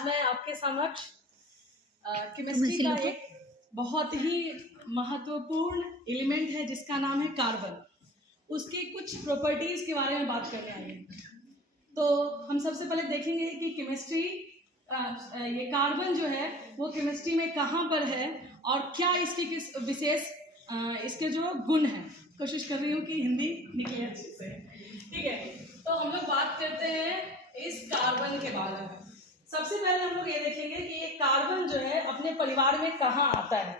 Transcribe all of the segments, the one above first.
आज मैं आपके समक्ष केमिस्ट्री का एक बहुत ही महत्वपूर्ण एलिमेंट है जिसका नाम है कार्बन, उसके कुछ प्रॉपर्टीज के बारे में बात करने आए हैं। तो हम सबसे पहले देखेंगे कि केमिस्ट्री ये कार्बन जो है वो केमिस्ट्री में कहाँ पर है और क्या इसकी किस विशेष इसके जो गुण हैं। कोशिश कर रही हूँ कि हिंदी निकले अच्छे से, ठीक है। तो हम लोग बात करते हैं इस कार्बन के बारे में। सबसे पहले हम लोग ये देखेंगे कि ये कार्बन जो है अपने परिवार में कहाँ आता है,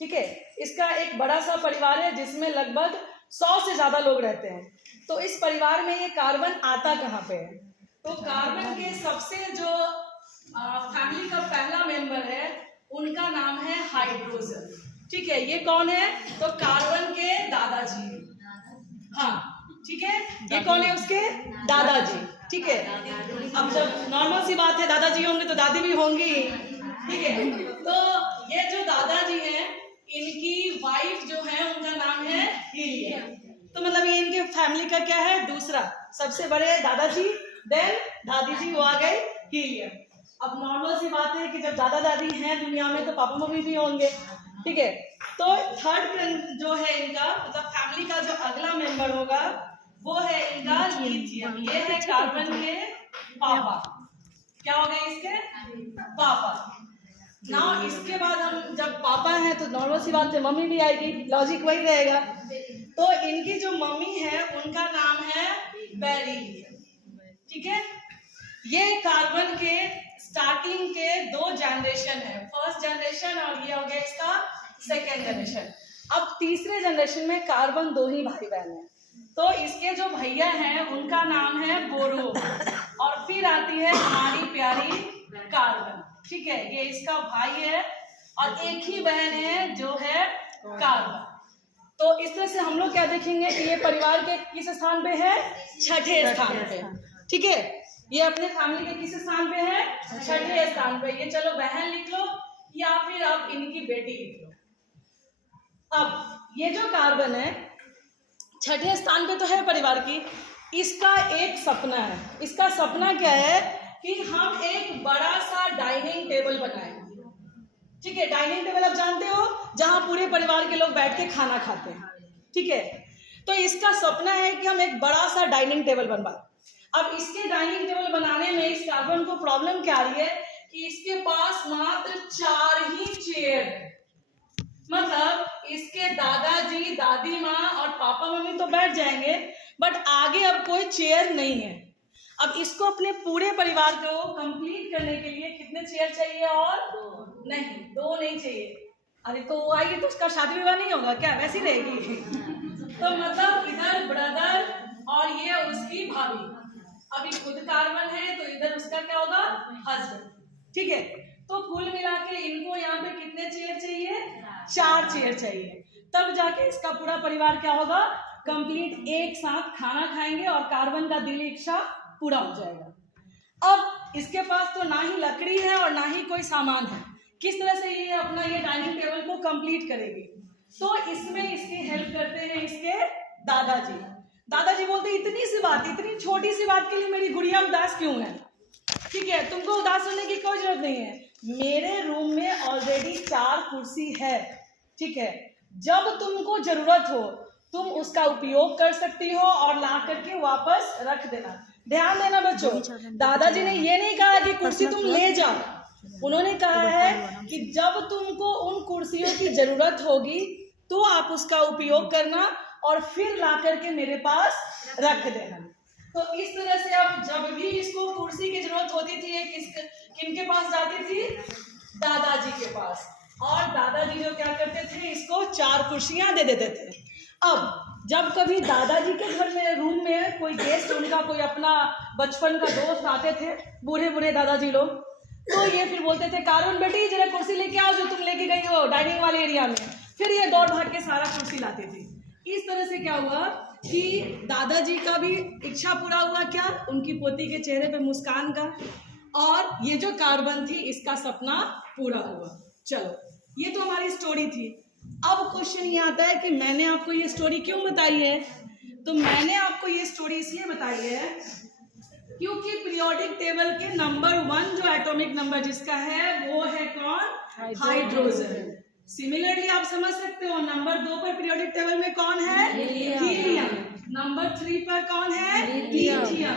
ठीक है। इसका एक बड़ा सा परिवार है जिसमें लगभग 100 से ज्यादा लोग रहते हैं। तो इस परिवार में ये कार्बन आता कहाँ पे है? तो कार्बन के सबसे जो फैमिली का पहला मेंबर है उनका नाम है हाइड्रोजन, ठीक है। ये कौन है? तो कार्बन के दादाजी, हाँ ठीक है। ये कौन है? उसके दादाजी, ठीक है। अब जब नॉर्मल सी बात है, दादाजी होंगे तो दादी भी होंगी, ठीक है। तो ये जो दादाजी हैं इनकी वाइफ जो है उनका नाम है हीलिया। तो मतलब ये इनके फैमिली का क्या है? दूसरा सबसे बड़े दादाजी, देन दादी जी, वो आ गए हीलिया। अब नॉर्मल सी बात है कि जब दादा दादी हैं दुनिया में तो पापा मम्मी भी होंगे, ठीक है। तो थर्ड जो है इनका मतलब फैमिली का जो अगला मेंबर होगा वो है इनका लिथियम। ये है कार्बन के पापा। क्या हो गए इसके? पापा। ना इसके बाद हम जब पापा हैं तो नॉर्मल सी बात है मम्मी भी आएगी, लॉजिक वही रहेगा। तो इनकी जो मम्मी है उनका नाम है बेरिलियम, ठीक है। ये कार्बन के स्टार्टिंग के 2 जनरेशन है, फर्स्ट जनरेशन और ये हो गया इसका सेकेंड जनरेशन। अब तीसरे जनरेशन में कार्बन 2 ही भाई बहन है। तो इसके जो भैया हैं उनका नाम है बोरो और फिर आती है हमारी प्यारी कार्बन, ठीक है। ये इसका भाई है और एक ही बहन है जो है कार्बन। तो इस तरह से हम लोग क्या देखेंगे कि ये परिवार के किस स्थान पे है? छठे स्थान पे, ठीक है। ये अपने फैमिली के किस स्थान पे है? छठे स्थान पे। ये चलो बहन लिख लो या फिर आप इनकी बेटी लिख लो। अब ये जो कार्बन है छठे स्थान पे तो है परिवार की, इसका एक सपना है। इसका सपना क्या है कि हम एक बड़ा सा डाइनिंग टेबल बनाएं, ठीक है। डाइनिंग टेबल आप जानते हो जहां पूरे परिवार के लोग बैठ के खाना खाते हैं, ठीक है। तो इसका सपना है कि हम एक बड़ा सा डाइनिंग टेबल बनवाएं। अब इसके डाइनिंग टेबल बनाने में इस कार्बन को प्रॉब्लम क्या आ रही है कि इसके पास मात्र 4 ही चेयर है। मतलब इसके दादाजी, दादी माँ और पापा मम्मी तो बैठ जाएंगे बट आगे अब कोई चेयर नहीं है। अब इसको अपने पूरे परिवार को कंप्लीट करने के लिए कितने चेयर चाहिए? और 2 नहीं चाहिए। अरे तो वो आएगी तो उसका शादी विवाह नहीं होगा क्या? वैसी रहेगी। तो मतलब इधर ब्रदर और ये उसकी भाभी, अभी खुद कार्बन है तो इधर उसका क्या होगा? हस्बैंड, ठीक है। तो कुल मिला के इनको यहाँ पे कितने चेयर चाहिए? 4 चेयर चाहिए। तब जाके इसका पूरा परिवार क्या होगा? कंप्लीट एक साथ खाना खाएंगे और कार्बन का दिली इच्छा पूरा हो जाएगा। अब इसके पास तो ना ही लकड़ी है और ना ही कोई सामान है, किस तरह से ये अपना ये डाइनिंग टेबल को कंप्लीट करेगी? तो इसमें इसकी हेल्प करते हैं इसके दादाजी। दादाजी बोलते इतनी सी बात, इतनी छोटी सी बात के लिए मेरी गुड़िया उदास क्यों है? ठीक है, तुमको उदास होने की कोई जरूरत नहीं है। मेरे रूम में ऑलरेडी 4 कुर्सी है, ठीक है। जब तुमको जरूरत हो तुम उसका उपयोग कर सकती हो और ला करके वापस रख देना। ध्यान देना बच्चों, दादाजी ने ये नहीं कहा कि कुर्सी तुम ले जाओ, उन्होंने कहा है कि जब तुमको उन कुर्सियों की जरूरत होगी तो आप उसका उपयोग करना और फिर ला करके मेरे पास रख देना। तो इस तरह से अब जब भी इसको कुर्सी की जरूरत होती थी किनके पास जाती थी? दादाजी के पास। और दादाजी जो क्या करते थे, इसको 4 कुर्सियां दे देते थे। अब जब कभी दादाजी के घर में रूम में कोई गेस्ट, उनका कोई अपना बचपन का दोस्त आते थे, बूढ़े बूढ़े दादाजी लोग, तो ये फिर बोलते थे कार्बन बेटी जरा कुर्सी लेके आओ जो तुम लेके गई हो डाइनिंग वाले एरिया में। फिर ये दौड़ भाग के सारा कुर्सी लाती थी। इस तरह से क्या हुआ कि दादाजी का भी इच्छा पूरा हुआ, क्या? उनकी पोती के चेहरे पे मुस्कान का, और ये जो कार्बन थी इसका सपना पूरा हुआ। चलो, ये तो हमारी स्टोरी थी। अब क्वेश्चन ये आता है कि मैंने आपको ये स्टोरी क्यों बताई है? तो मैंने आपको ये स्टोरी इसलिए बताई है क्योंकि पीरियोडिक टेबल के नंबर 1 जो एटॉमिक नंबर जिसका है वो है कौन? हाइड्रोजन। सिमिलरली आप समझ सकते हो नंबर 2 पर पीरियोडिक टेबल में कौन है? हीलियम। नंबर 3 पर कौन है? लिथियम।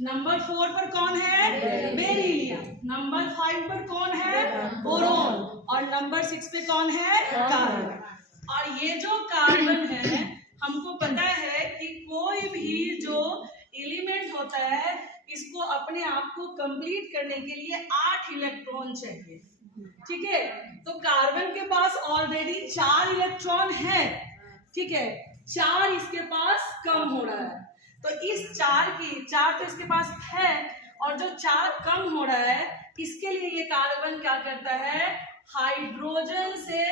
नंबर 4 पर कौन है? बेरिलियम। नंबर 5 पर कौन है? बोरॉन। और नंबर 6 पे कौन है? कार्बन। और ये जो कार्बन है हमको पता है कि कोई भी जो एलिमेंट होता है इसको अपने आप को कंप्लीट करने के लिए 8 इलेक्ट्रॉन चाहिए। ठीक है, तो कार्बन के पास ऑलरेडी 4 इलेक्ट्रॉन है। ठीक है, 4 इसके पास कम हो रहा है, तो इस 4 तो इसके पास है और जो 4 कम हो रहा है इसके लिए ये कार्बन क्या करता है? हाइड्रोजन से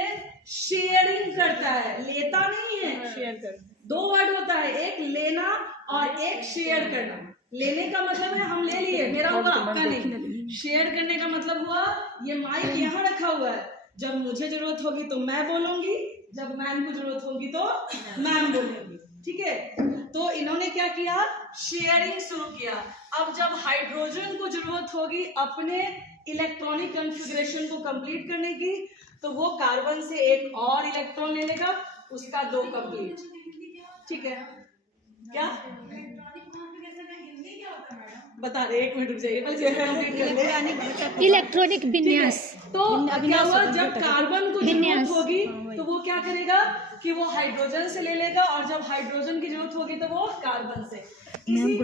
शेयरिंग करता है, लेता नहीं है। शेयर कर, 2 वर्ड होता है, एक लेना और एक शेयर करना। लेने का मतलब है हम ले लिए, मेरा हुआ आपका नहीं। शेयर करने का मतलब हुआ ये माइक यहाँ रखा हुआ है, जब मुझे जरूरत होगी तो मैं बोलूंगी, जब मैम को जरूरत होगी तो मैम बोलेंगी। ठीक है, तो इन्होंने क्या किया? शेयरिंग शुरू किया। अब जब हाइड्रोजन को जरूरत होगी अपने इलेक्ट्रॉनिक कॉन्फ़िगरेशन को कंप्लीट करने की, तो वो कार्बन से एक और इलेक्ट्रॉन ले लेगा, उसका 2 कंप्लीट। ठीक है, क्या बता रहे? 1 मिनट रुक जाइए, इलेक्ट्रॉनिक विन्यास। तो क्या हुआ? जब कार्बन को जरूरत होगी तो वो क्या करेगा कि वो हाइड्रोजन से ले लेगा, और जब हाइड्रोजन की जरूरत होगी तो वो कार्बन से। इसी